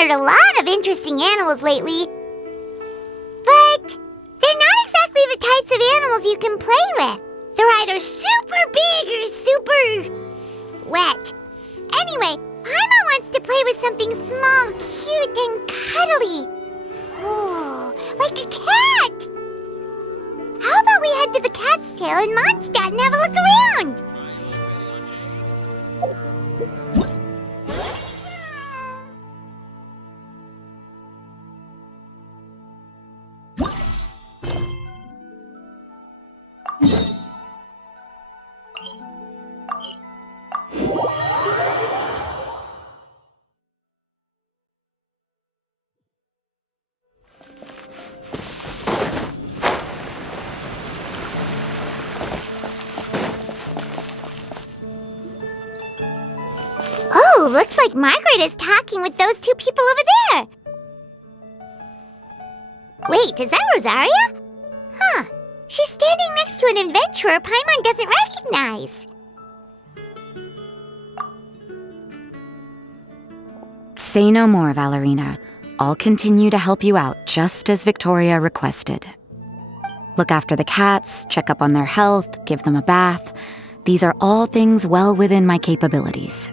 encountered a lot of interesting animals lately. But they're not exactly the types of animals you can play with. They're either super big or super wet. Anyway, Paimon wants to play with something small, cute, and cuddly. Oh, like a cat! How about we head to the Cat's Tail in Mondstadt and have a look around? Oh, looks like Margaret is talking with those two people over there. Wait, is that Rosaria? Huh. She's standing next to an adventurer Paimon doesn't recognize. Say no more, Valerina. I'll continue to help you out, just as Victoria requested. Look after the cats, check up on their health, give them a bath. These are all things well within my capabilities.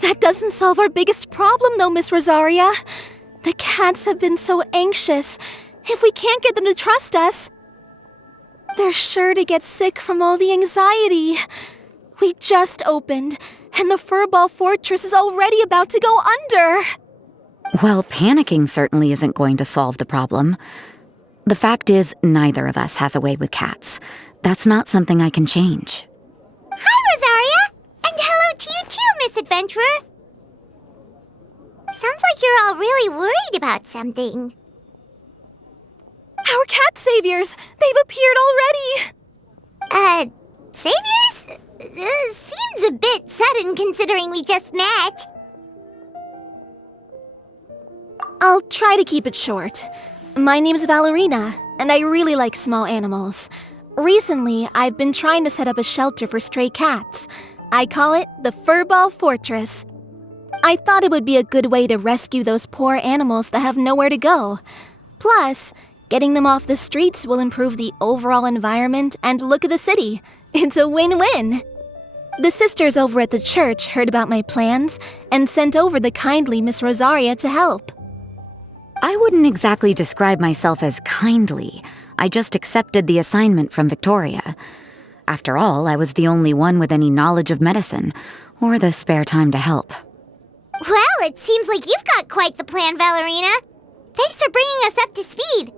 That doesn't solve our biggest problem, though, Miss Rosaria. The cats have been so anxious. If we can't get them to trust us, they're sure to get sick from all the anxiety. We just opened, and the Furball Fortress is already about to go under. Well, panicking certainly isn't going to solve the problem. The fact is, neither of us has a way with cats. That's not something I can change. Hi, Rosaria! And hello to you too, Miss Adventurer. Sounds like you're all really worried about something. Our cat saviors! They've appeared already! Saviors? Seems a bit sudden considering we just met. I'll try to keep it short. My name's Valerina, and I really like small animals. Recently, I've been trying to set up a shelter for stray cats. I call it the Furball Fortress. I thought it would be a good way to rescue those poor animals that have nowhere to go. Plus, getting them off the streets will improve the overall environment and look of the city. It's a win-win. The sisters over at the church heard about my plans and sent over the kindly Miss Rosaria to help. I wouldn't exactly describe myself as kindly. I just accepted the assignment from Victoria. After all, I was the only one with any knowledge of medicine, or the spare time to help. Well, it seems like you've got quite the plan, Valerina. Thanks for bringing us up to speed.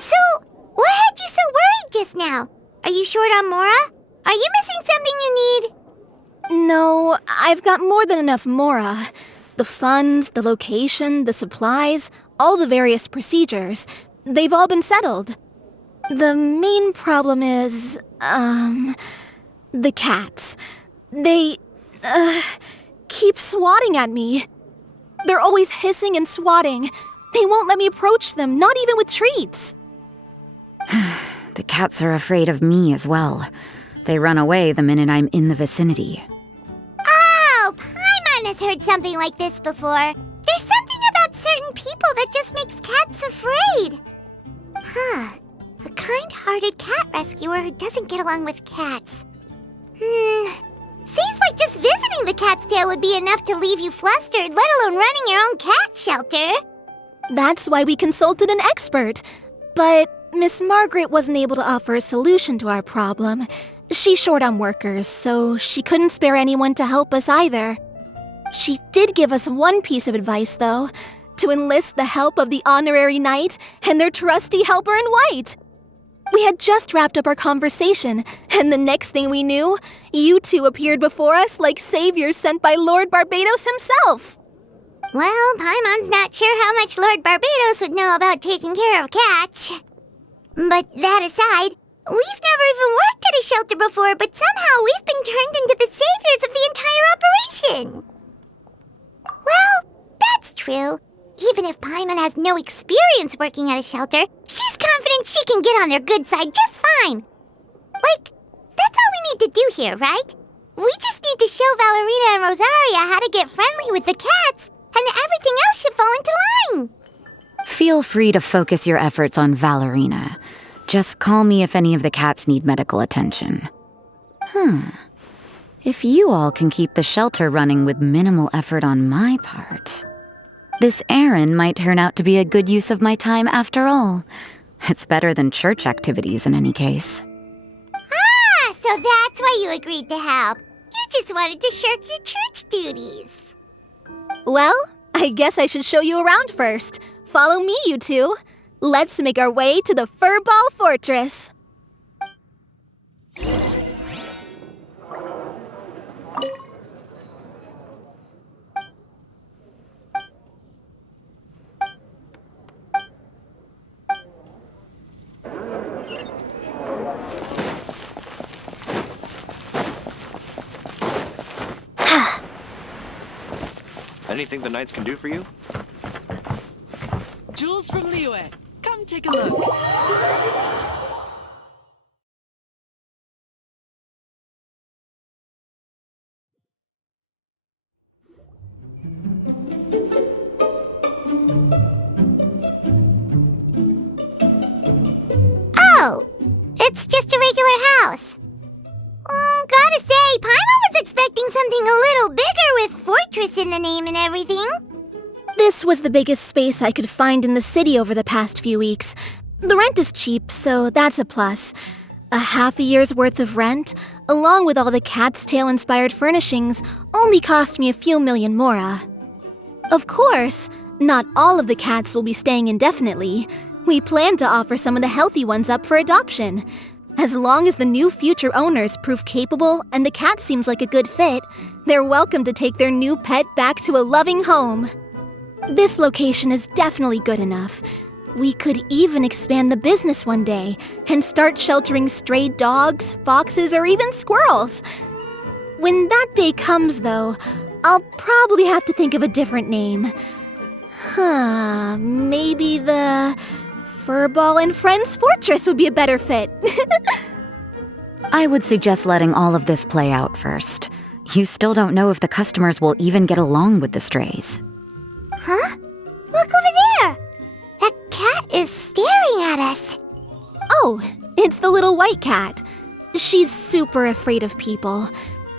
So, what had you so worried just now? Are you short on Mora? Are you missing something you need? No, I've got more than enough Mora. The funds, the location, the supplies, all the various procedures, they've all been settled. The main problem is, the cats. They, keep swatting at me. They're always hissing and swatting. They won't let me approach them, not even with treats. The cats are afraid of me as well. They run away the minute I'm in the vicinity. Oh, Paimon has heard something like this before. There's something about certain people that just makes cats afraid. Huh. A kind-hearted cat rescuer who doesn't get along with cats. Seems like just visiting the Cat's Tail would be enough to leave you flustered, let alone running your own cat shelter. That's why we consulted an expert. But Miss Margaret wasn't able to offer a solution to our problem. She's short on workers, so she couldn't spare anyone to help us either. She did give us one piece of advice, though, to enlist the help of the Honorary Knight and their trusty helper in white. We had just wrapped up our conversation, and the next thing we knew, you two appeared before us like saviors sent by Lord Barbados himself. Well, Paimon's not sure how much Lord Barbados would know about taking care of cats. But that aside, we've never even worked at a shelter before, but somehow we've been turned into the saviors of the entire operation. Well, that's true. Even if Paimon has no experience working at a shelter, she's confident she can get on their good side just fine. Like, that's all we need to do here, right? We just need to show Valerina and Rosaria how to get friendly with the cats, and everything else should fall into line. Feel free to focus your efforts on Valerina. Just call me if any of the cats need medical attention. If you all can keep the shelter running with minimal effort on my part, this errand might turn out to be a good use of my time after all. It's better than church activities in any case. Ah, so that's why you agreed to help. You just wanted to shirk your church duties. Well, I guess I should show you around first. Follow me, you two. Let's make our way to the Furball Fortress. Anything the Knights can do for you? Jules from Liyue, come take a look. Oh, it's just a regular house. Gotta say, Paimon was expecting something a little bigger with Fortress in the name and everything. This was the biggest space I could find in the city over the past few weeks. The rent is cheap, so that's a plus. A half a year's worth of rent, along with all the Cat's Tail-inspired furnishings, only cost me a few million mora. Of course, not all of the cats will be staying indefinitely. We plan to offer some of the healthy ones up for adoption. As long as the new future owners prove capable and the cat seems like a good fit, they're welcome to take their new pet back to a loving home. This location is definitely good enough. We could even expand the business one day and start sheltering stray dogs, foxes, or even squirrels. When that day comes, though, I'll probably have to think of a different name. Maybe the Furball and Friends Fortress would be a better fit. I would suggest letting all of this play out first. You still don't know if the customers will even get along with the strays. Huh? Look over there! That cat is staring at us. Oh, it's the little white cat. She's super afraid of people.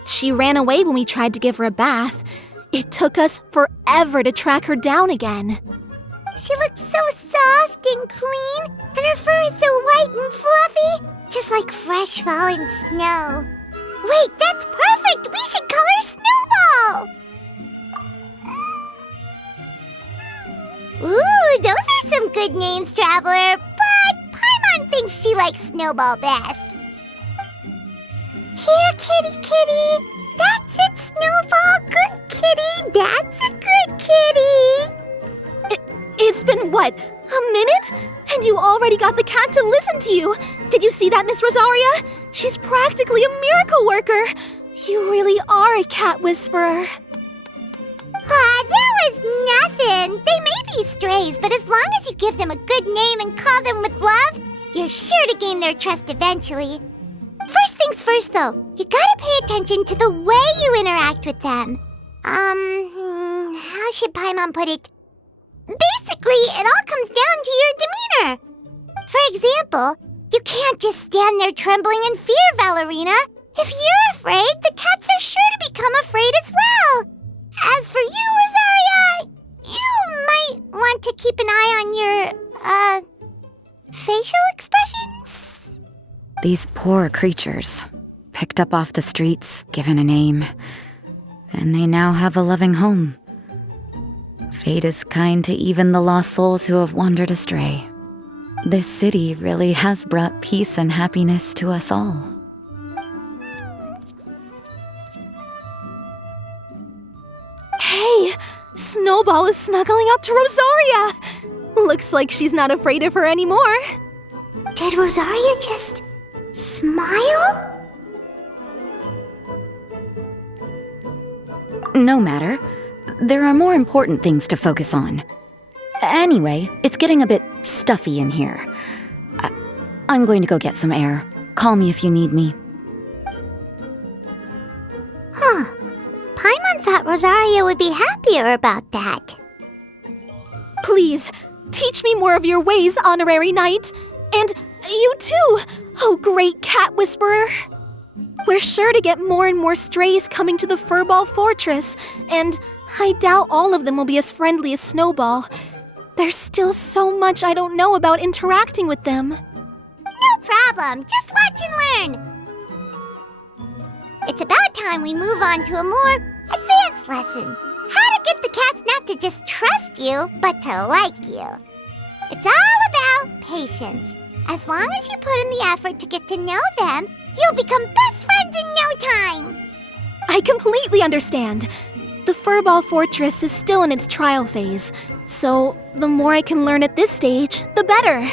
She ran away when we tried to give her a bath. It took us forever to track her down again. She looks so soft and clean, and her fur is so white and fluffy, just like fresh fallen snow. Wait, that's perfect! We should call her Snowball! Ooh, those are some good names, Traveler, but Paimon thinks she likes Snowball best. Here, kitty kitty! That's it, Snowball! Good kitty! That's a good kitty! It's been, what, a minute? And you already got the cat to listen to you. Did you see that, Miss Rosaria? She's practically a miracle worker. You really are a cat whisperer. That was nothing. They may be strays, but as long as you give them a good name and call them with love, you're sure to gain their trust eventually. First things first, though, you gotta pay attention to the way you interact with them. How should Paimon put it? Basically, it all comes down to your demeanor. For example, you can't just stand there trembling in fear, Valerina. If you're afraid, the cats are sure to become afraid as well. As for you, Rosaria, you might want to keep an eye on your, facial expressions. These poor creatures, picked up off the streets, given a name, and they now have a loving home. Fate is kind to even the lost souls who have wandered astray. This city really has brought peace and happiness to us all. Hey, Snowball is snuggling up to Rosaria. Looks like she's not afraid of her anymore. Did Rosaria just smile? No matter. There are more important things to focus on. Anyway, it's getting a bit stuffy in here. I'm going to go get some air. Call me if you need me. Rosaria would be happier about that. Please, teach me more of your ways, Honorary Knight. And you too, oh great cat whisperer. We're sure to get more and more strays coming to the Furball Fortress, and I doubt all of them will be as friendly as Snowball. There's still so much I don't know about interacting with them. No problem. Just watch and learn. It's about time we move on to a more advanced lesson. How to get the cats not to just trust you, but to like you. It's all about patience. As long as you put in the effort to get to know them, you'll become best friends in no time. I completely understand. The Furball Fortress is still in its trial phase, so the more I can learn at this stage, the better.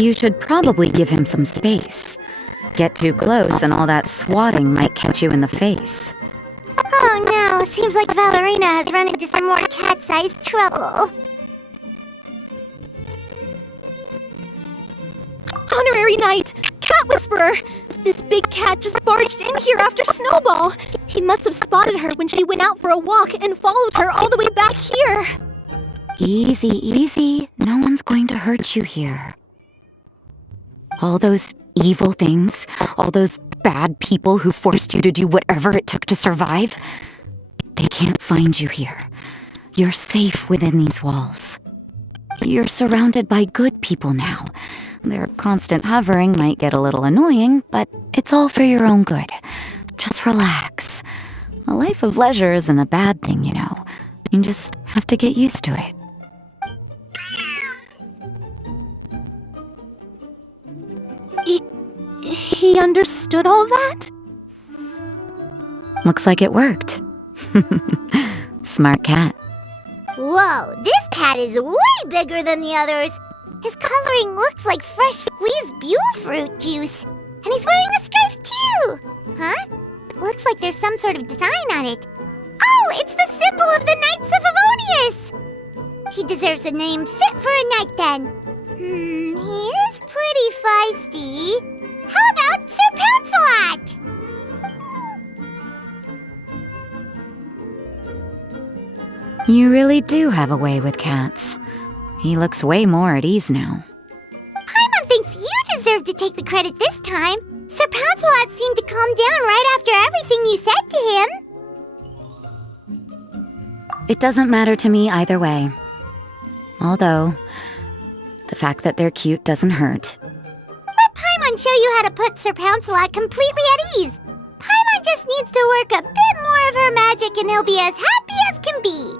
You should probably give him some space. Get too close and all that swatting might catch you in the face. Oh no, seems like Valerina has run into some more cat-sized trouble. Honorary Knight! Cat Whisperer! This big cat just barged in here after Snowball. He must have spotted her when she went out for a walk and followed her all the way back here. Easy, easy. No one's going to hurt you here. All those evil things, all those bad people who forced you to do whatever it took to survive, they can't find you here. You're safe within these walls. You're surrounded by good people now. Their constant hovering might get a little annoying, but it's all for your own good. Just relax. A life of leisure isn't a bad thing, you know. You just have to get used to it. He understood all that? Looks like it worked. Smart cat. Whoa, this cat is way bigger than the others. His coloring looks like fresh squeezed Buell fruit juice. And he's wearing a scarf too! Huh? Looks like there's some sort of design on it. Oh, it's the symbol of the Knights of Avonius! He deserves a name fit for a knight then. He is pretty feisty. How about Sir Pouncelot? You really do have a way with cats. He looks way more at ease now. Paimon thinks you deserve to take the credit this time. Sir Pouncelot seemed to calm down right after everything you said to him. It doesn't matter to me either way. Although, the fact that they're cute doesn't hurt. Let Paimon show you how to put Sir Pouncelot completely at ease. Paimon just needs to work a bit more of her magic and he'll be as happy as can be.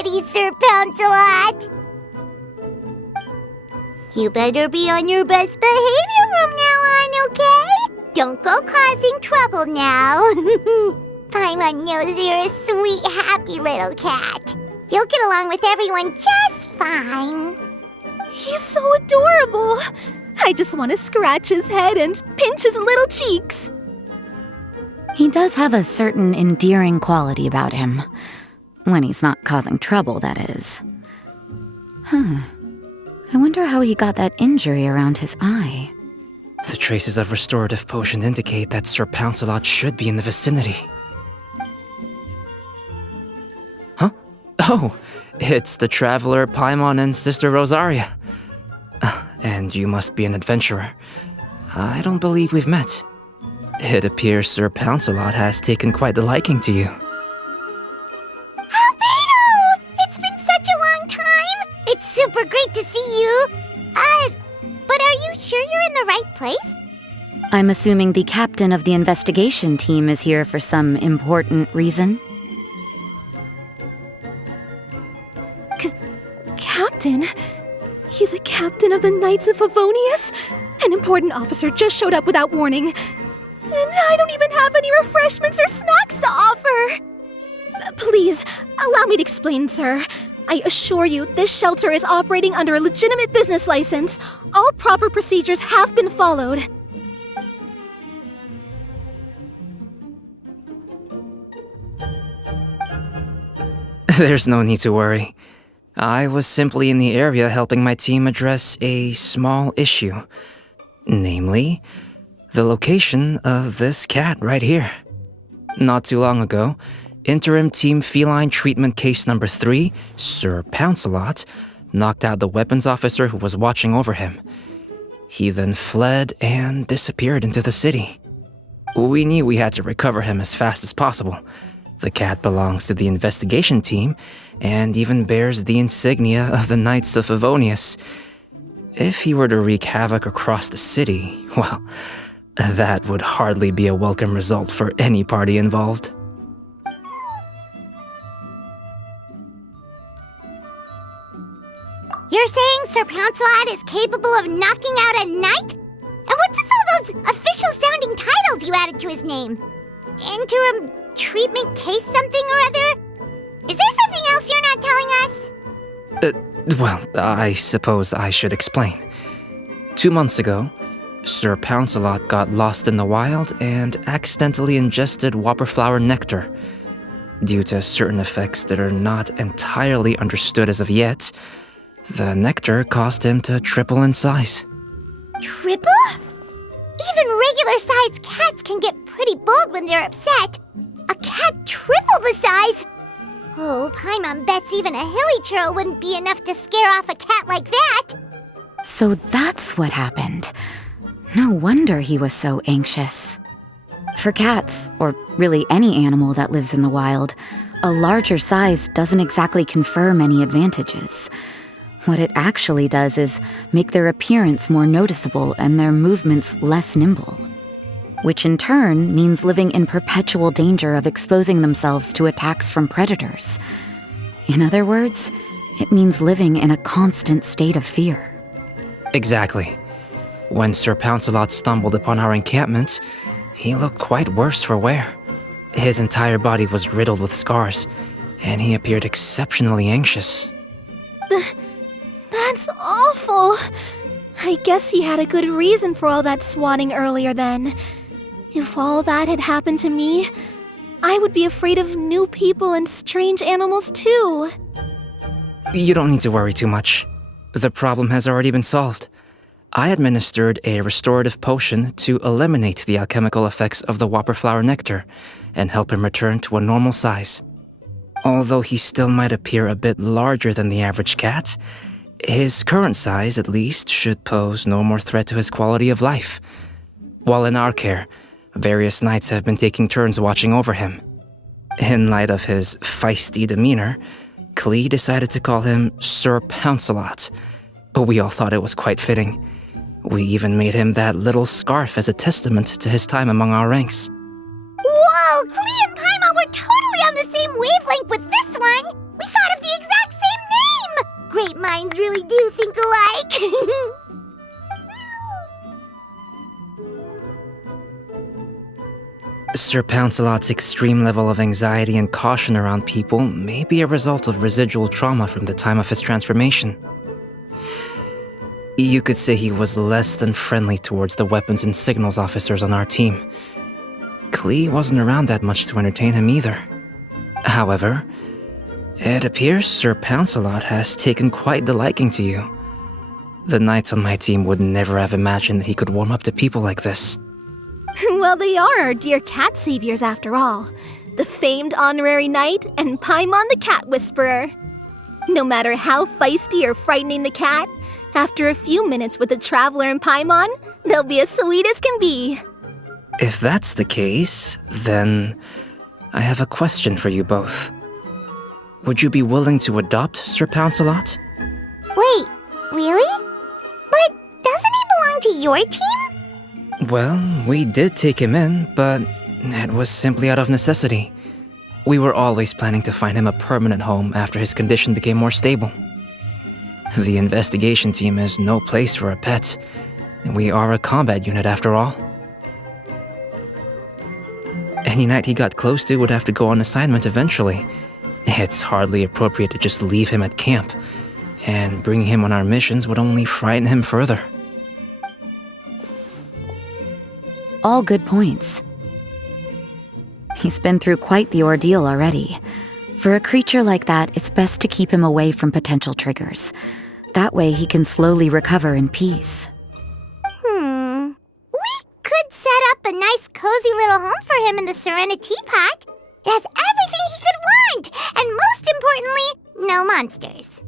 kitty, Sir Pouncelot. You better be on your best behavior from now on, okay? Don't go causing trouble now. Paimon knows you're a sweet, happy little cat. You'll get along with everyone just fine. He's so adorable. I just want to scratch his head and pinch his little cheeks. He does have a certain endearing quality about him. When he's not causing trouble, that is. I wonder how he got that injury around his eye. The traces of restorative potion indicate that Sir Pouncelot should be in the vicinity. Huh? Oh, it's the traveler Paimon and Sister Rosaria. And you must be an adventurer. I don't believe we've met. It appears Sir Pouncelot has taken quite the liking to you. Albedo! It's been such a long time! It's super great to see you! But are you sure you're in the right place? I'm assuming the captain of the investigation team is here for some important reason. Captain? He's a captain of the Knights of Favonius? An important officer just showed up without warning. And I don't even have any refreshments or snacks to offer. Please, allow me to explain, sir. I assure you, this shelter is operating under a legitimate business license. All proper procedures have been followed. There's no need to worry. I was simply in the area helping my team address a small issue. Namely, the location of this cat right here. Not too long ago, Interim Team Feline Treatment Case Number 3, Sir Pouncelot, knocked out the weapons officer who was watching over him. He then fled and disappeared into the city. We knew we had to recover him as fast as possible. The cat belongs to the investigation team and even bears the insignia of the Knights of Favonius. If he were to wreak havoc across the city, well, that would hardly be a welcome result for any party involved. You're saying Sir Pouncelot is capable of knocking out a knight? And what's with all those official-sounding titles you added to his name? Interim treatment case something or other? Is there something else you're not telling us? Well, I suppose I should explain. 2 months ago, Sir Pouncelot got lost in the wild and accidentally ingested whopperflower nectar. Due to certain effects that are not entirely understood as of yet, the nectar caused him to triple in size. Triple? Even regular-sized cats can get pretty bold when they're upset. A cat triple the size? Oh, Paimon bets even a hilly churl wouldn't be enough to scare off a cat like that. So that's what happened. No wonder he was so anxious. For cats, or really any animal that lives in the wild, a larger size doesn't exactly confer many advantages. What it actually does is make their appearance more noticeable and their movements less nimble, which in turn means living in perpetual danger of exposing themselves to attacks from predators. In other words, it means living in a constant state of fear. Exactly. When Sir Pouncelot stumbled upon our encampment, he looked quite worse for wear. His entire body was riddled with scars, and he appeared exceptionally anxious. That's awful. I guess he had a good reason for all that swatting earlier then. If all that had happened to me, I would be afraid of new people and strange animals too. You don't need to worry too much. The problem has already been solved. I administered a restorative potion to eliminate the alchemical effects of the whopperflower nectar and help him return to a normal size. Although he still might appear a bit larger than the average cat, his current size, at least, should pose no more threat to his quality of life. While in our care, various knights have been taking turns watching over him. In light of his feisty demeanor, Klee decided to call him Sir Pouncelot. We all thought it was quite fitting. We even made him that little scarf as a testament to his time among our ranks. Whoa, Klee and Paimon were totally on the same wavelength with this one! We thought of the exact great minds really do think alike. Sir Pouncelot's extreme level of anxiety and caution around people may be a result of residual trauma from the time of his transformation. You could say he was less than friendly towards the weapons and signals officers on our team. Klee wasn't around that much to entertain him either. However, it appears Sir Pouncelot has taken quite the liking to you. The knights on my team would never have imagined that he could warm up to people like this. Well, they are our dear cat saviors after all. The famed honorary knight and Paimon the cat whisperer. No matter how feisty or frightening the cat, after a few minutes with the traveler and Paimon, they'll be as sweet as can be. If that's the case, then I have a question for you both. Would you be willing to adopt Sir Pouncelot? Wait, really? But doesn't he belong to your team? Well, we did take him in, but it was simply out of necessity. We were always planning to find him a permanent home after his condition became more stable. The investigation team is no place for a pet, and we are a combat unit after all. Any knight he got close to would have to go on assignment eventually. It's hardly appropriate to just leave him at camp, and bringing him on our missions would only frighten him further. All good points. He's been through quite the ordeal already. For a creature like that, it's best to keep him away from potential triggers. That way he can slowly recover in peace. We could set up a nice cozy little home for him in the Serenity Pot. It has everything he could want, and most importantly, no monsters.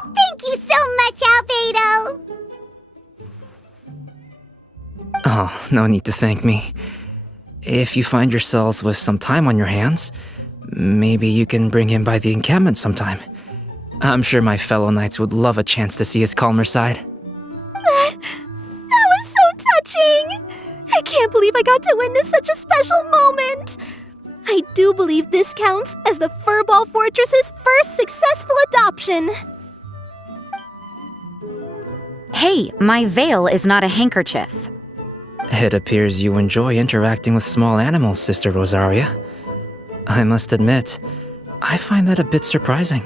Thank you so much, Albedo! Oh, no need to thank me. If you find yourselves with some time on your hands, maybe you can bring him by the encampment sometime. I'm sure my fellow knights would love a chance to see his calmer side. That was so touching! I can't believe I got to witness such a special moment! I do believe this counts as the Furball Fortress's first successful adoption. Hey, my veil is not a handkerchief. It appears you enjoy interacting with small animals, Sister Rosaria. I must admit, I find that a bit surprising.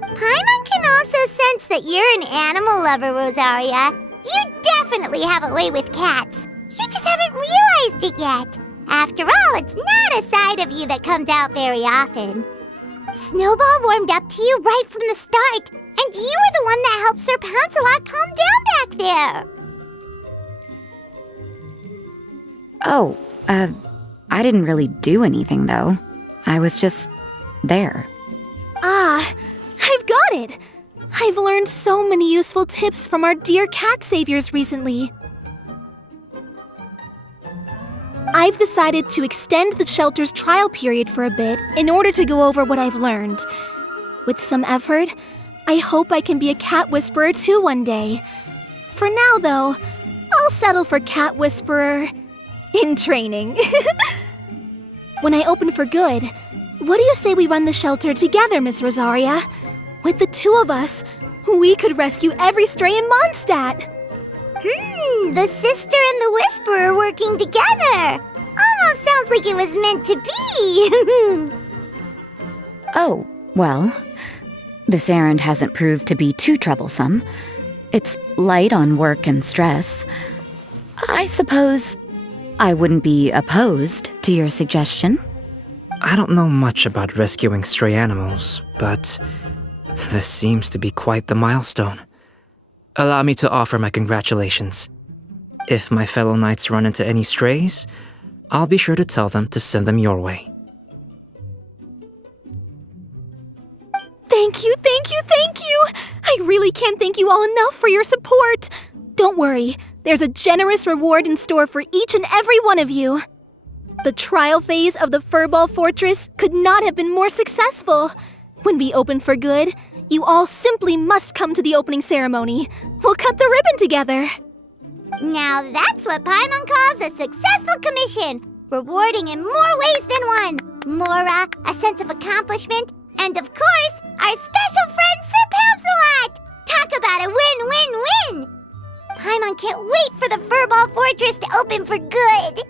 Paimon can also sense that you're an animal lover, Rosaria. You definitely have a way with cats. You just haven't realized it yet. After all, it's not a side of you that comes out very often. Snowball warmed up to you right from the start, and you were the one that helped Sir Pouncelot calm down back there. Oh, I didn't really do anything, though. I was just there. Ah, I've got it! I've learned so many useful tips from our dear cat saviors recently. I've decided to extend the shelter's trial period for a bit in order to go over what I've learned. With some effort, I hope I can be a cat whisperer too one day. For now, though, I'll settle for cat whisperer in training. When I open for good, what do you say we run the shelter together, Miss Rosaria? With the two of us, we could rescue every stray in Mondstadt. The sister and the whisperer working together. Almost sounds like it was meant to be. Oh, well, this errand hasn't proved to be too troublesome. It's light on work and stress. I suppose I wouldn't be opposed to your suggestion. I don't know much about rescuing stray animals, but this seems to be quite the milestone. Allow me to offer my congratulations. If my fellow knights run into any strays, I'll be sure to tell them to send them your way. Thank you, thank you, thank you! I really can't thank you all enough for your support. Don't worry, there's a generous reward in store for each and every one of you. The trial phase of the Furball Fortress could not have been more successful. When we open for good, you all simply must come to the opening ceremony. We'll cut the ribbon together. Now that's what Paimon calls a successful commission. Rewarding in more ways than one. Mora, a sense of accomplishment, and of course, our special friend Sir Pouncelot! Talk about a win-win-win! Paimon can't wait for the Furball Fortress to open for good!